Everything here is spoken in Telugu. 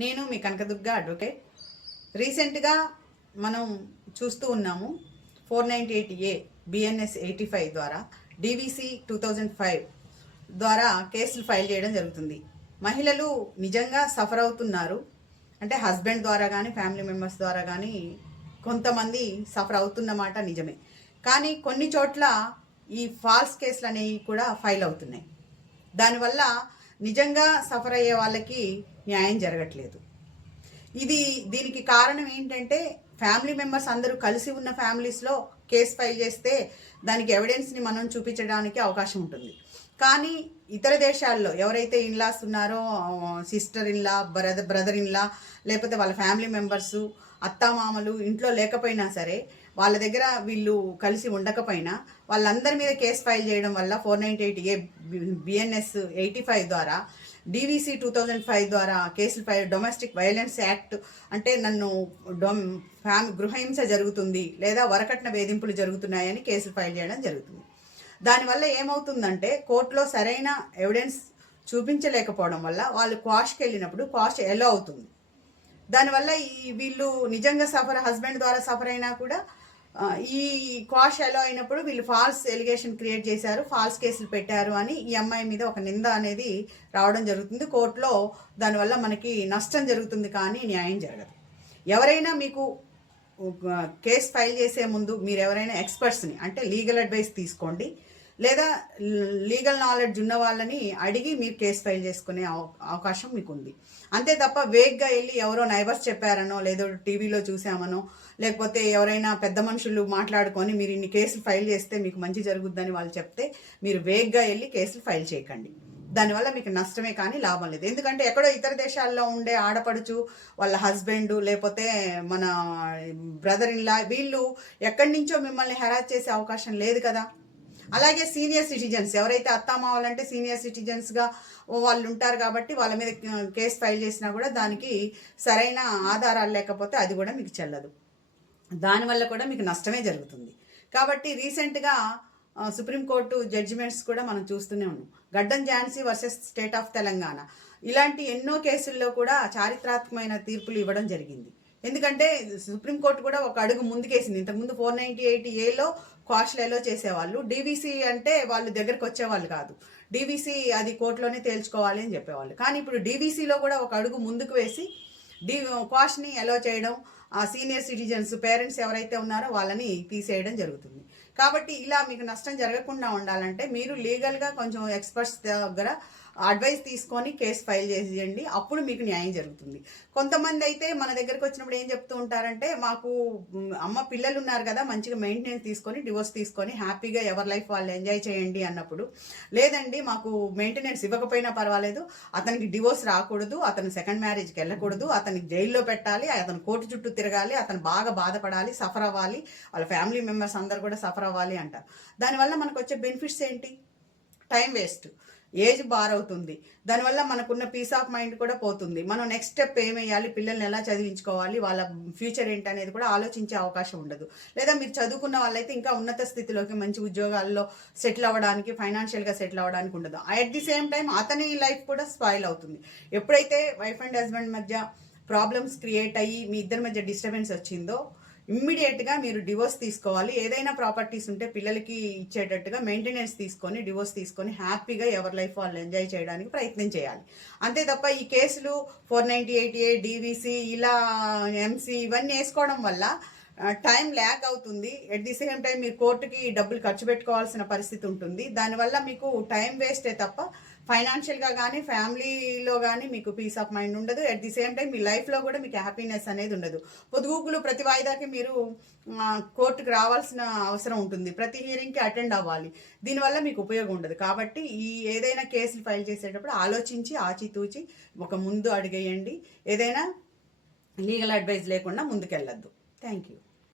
నేను మీ కనకదుర్గ అడ్వకేట్. రీసెంట్గా మనం చూస్తూ ఉన్నాము 498A BNS 85 ద్వారా DVC 2005 ద్వారా కేసులు ఫైల్ చేయడం జరుగుతుంది. మహిళలు నిజంగా సఫర్ అవుతున్నారు. అంటే హస్బెండ్ ద్వారా కానీ ఫ్యామిలీ మెంబర్స్ ద్వారా కానీ కొంతమంది సఫర్ అవుతున్నమాట నిజమే. కానీ కొన్ని చోట్ల ఈ ఫాల్స్ కేసులు అనేవి కూడా ఫైల్ అవుతున్నాయి. దానివల్ల నిజంగా సఫర్ అయ్యే వాళ్ళకి న్యాయం జరగట్లేదు. దీనికి కారణం ఏంటంటే ఫ్యామిలీ మెంబర్స్ అందరూ కలిసి ఉన్న ఫ్యామిలీస్లో కేసు ఫైల్ చేస్తే దానికి ఎవిడెన్స్ని మనం చూపించడానికి అవకాశం ఉంటుంది. కానీ ఇతర దేశాల్లో ఎవరైతే ఇన్లాస్ ఉన్నారో, సిస్టర్ ఇన్లా, బ్రదర్ ఇన్లా, లేకపోతే వాళ్ళ ఫ్యామిలీ మెంబర్సు, అత్తామామలు ఇంట్లో లేకపోయినా సరే, వాళ్ళ దగ్గర వీళ్ళు కలిసి ఉండకపోయినా వాళ్ళందరి మీద కేసు ఫైల్ చేయడం వల్ల 498A BNS 85 ద్వారా DVC 2005 ద్వారా కేసులు ఫైల్, డొమెస్టిక్ వైలెన్స్ యాక్ట్ అంటే నన్ను గృహహింస జరుగుతుంది లేదా వరకట్న వేధింపులు జరుగుతున్నాయని కేసులు ఫైల్ చేయడం జరుగుతుంది. దానివల్ల ఏమవుతుందంటే కోర్టులో సరైన ఎవిడెన్స్ చూపించలేకపోవడం వల్ల వాళ్ళు క్వాష్కి వెళ్ళినప్పుడు క్వాష్ ఎలో అవుతుంది. దానివల్ల వీళ్ళు నిజంగా హస్బెండ్ ద్వారా సఫర్ అయినా కూడా ఈ క్వాష్ ఎలో అయినప్పుడు వీళ్ళు ఫాల్స్ ఎలిగేషన్ క్రియేట్ చేశారు, ఫాల్స్ కేసులు పెట్టారు అని ఈ అమ్మాయి మీద ఒక నింద అనేది రావడం జరుగుతుంది కోర్టులో. దానివల్ల మనకి నష్టం జరుగుతుంది కానీ న్యాయం జరగదు. ఎవరైనా మీకు కేసు ఫైల్ చేసే ముందు మీరు ఎవరైనా ఎక్స్పర్ట్స్ని అంటే లీగల్ అడ్వైస్ తీసుకోండి, లేదా లీగల్ నాలెడ్జ్ ఉన్న వాళ్ళని అడిగి మీరు కేసు ఫైల్ చేసుకునే అవకాశం మీకు ఉంది. అంతే తప్ప వేగ్గా వెళ్ళి ఎవరో నైబర్స్ చెప్పారనో, లేదో టీవీలో చూసామనో, లేకపోతే ఎవరైనా పెద్ద మనుషులు మాట్లాడుకొని మీరు ఇన్ని కేసులు ఫైల్ చేస్తే మీకు మంచి జరుగుద్దని వాళ్ళు చెప్తే మీరు వేగ్గా వెళ్ళి కేసులు ఫైల్ చేయకండి. దానివల్ల మీకు నష్టమే కానీ లాభం లేదు. ఎందుకంటే ఎక్కడో ఇతర దేశాల్లో ఉండే ఆడపడుచు వాళ్ళ హస్బెండ్ లేకపోతే మన బ్రదర్ ఇన్లా వీళ్ళు ఎక్కడి నుంచో మిమ్మల్ని హెరాస్ చేసే అవకాశం లేదు కదా. అలాగే సీనియర్ సిటిజన్స్ ఎవరైతే అత్తామావాలంటే సీనియర్ సిటిజన్స్గా వాళ్ళు ఉంటారు కాబట్టి వాళ్ళ మీద కేసు ఫైల్ చేసినా కూడా దానికి సరైన ఆధారాలు లేకపోతే అది కూడా మీకు చెల్లదు. దానివల్ల కూడా మీకు నష్టమే జరుగుతుంది. కాబట్టి రీసెంట్గా సుప్రీంకోర్టు జడ్జిమెంట్స్ కూడా మనం చూస్తూనే ఉన్నాం. గడ్డం Jhansi versus state of Telangana ఇలాంటి ఎన్నో కేసుల్లో కూడా చారిత్రాత్మకమైన తీర్పులు ఇవ్వడం జరిగింది. ఎందుకంటే సుప్రీంకోర్టు కూడా ఒక అడుగు ముందుకేసింది. ఇంతకుముందు 498Aలో క్వాష్లలో చేసేవాళ్ళు, DVC అంటే వాళ్ళు దగ్గరకు వచ్చేవాళ్ళు కాదు, DVC అది కోర్టులోనే తేల్చుకోవాలి అని చెప్పేవాళ్ళు. కానీ ఇప్పుడు DVCలో కూడా ఒక అడుగు ముందుకు వేసి క్వాష్ని అలో చేయడం, ఆ సీనియర్ సిటిజన్స్ పేరెంట్స్ ఎవరైతే ఉన్నారో వాళ్ళని తీసేయడం జరుగుతుంది. కాబట్టి ఇలా మీకు నష్టం జరగకుండా ఉండాలంటే మీరు లీగల్గా కొంచెం ఎక్స్పర్ట్స్ దగ్గర అడ్వైస్ తీసుకొని కేసు ఫైల్ చేసేయండి, అప్పుడు మీకు న్యాయం జరుగుతుంది. కొంతమంది అయితే మన దగ్గరకు వచ్చినప్పుడు ఏం చెప్తూ ఉంటారంటే, మాకు పిల్లలు ఉన్నారు కదా, మంచిగా మెయింటెనెన్స్ తీసుకొని డివోర్స్ తీసుకొని హ్యాపీగా ఎవరి లైఫ్ వాళ్ళు ఎంజాయ్ చేయండి అన్నప్పుడు, లేదండి మాకు మెయింటెనెన్స్ ఇవ్వకపోయినా పర్వాలేదు, అతనికి డివోర్స్ రాకూడదు, అతను సెకండ్ మ్యారేజ్కి వెళ్ళకూడదు, అతనికి జైల్లో పెట్టాలి, అతను కోర్టు చుట్టూ తిరగాలి, అతను బాగా బాధపడాలి, సఫర్ అవ్వాలి, వాళ్ళ ఫ్యామిలీ మెంబర్స్ అందరు కూడా సఫర్ అవ్వాలి అంటారు. దానివల్ల మనకు వచ్చే బెనిఫిట్స్ ఏంటి? టైం వేస్ట్, ఏజ్ బార్ అవుతుంది, దానివల్ల మనకున్న పీస్ ఆఫ్ మైండ్ కూడా పోతుంది. మనం నెక్స్ట్ స్టెప్ ఏమేయాలి, పిల్లల్ని ఎలా చదివించుకోవాలి, వాళ్ళ ఫ్యూచర్ ఏంటి అనేది కూడా ఆలోచించే అవకాశం ఉండదు. లేదా మీరు చదువుకున్న వాళ్ళైతే ఇంకా ఉన్నత స్థితిలోకి మంచి ఉద్యోగాల్లో సెటిల్ అవ్వడానికి, ఫైనాన్షియల్గా సెటిల్ అవ్వడానికి ఉండదు. అట్ ది సేమ్ టైం అతని లైఫ్ కూడా స్పాయిల్ అవుతుంది. ఎప్పుడైతే వైఫ్ అండ్ హస్బెండ్ మధ్య ప్రాబ్లమ్స్ క్రియేట్ అయ్యి మీ ఇద్దరి మధ్య డిస్టర్బెన్స్ వచ్చిందో ఇమ్మీడియట్గా మీరు డివోర్స్ తీసుకోవాలి. ఏదైనా ప్రాపర్టీస్ ఉంటే పిల్లలకి ఇచ్చేటట్టుగా మెయింటెనెన్స్ తీసుకొని డివోర్స్ తీసుకొని హ్యాపీగా ఎవరి లైఫ్ వాళ్ళు ఎంజాయ్ చేయడానికి ప్రయత్నం చేయాలి. అంతే తప్ప ఈ కేసులు 498A DVC ఇలా MC ఇవన్నీ వేసుకోవడం వల్ల టైం ల్యాక్ అవుతుంది. ఎట్ ది సేమ్ టైం మీరు కోర్టుకి డబ్బులు ఖర్చు పెట్టుకోవాల్సిన పరిస్థితి ఉంటుంది. దానివల్ల మీకు టైం వేస్టే తప్ప ఫైనాన్షియల్గా కానీ ఫ్యామిలీలో కానీ మీకు పీస్ ఆఫ్ మైండ్ ఉండదు. ఎట్ ది సేమ్ టైం మీ లైఫ్లో కూడా మీకు హ్యాపీనెస్ అనేది ఉండదు. పొదుగుకులు ప్రతి వాయిదాకి మీరు కోర్టుకు రావాల్సిన అవసరం ఉంటుంది, ప్రతి హీరింగ్కి అటెండ్ అవ్వాలి. దీనివల్ల మీకు ఉపయోగం ఉండదు. కాబట్టి ఏదైనా కేసులు ఫైల్ చేసేటప్పుడు ఆలోచించి ఆచితూచి ఒక ముందు అడిగేయండి. ఏదైనా లీగల్ అడ్వైజ్ లేకుండా ముందుకెళ్ళొద్దు. Thank you.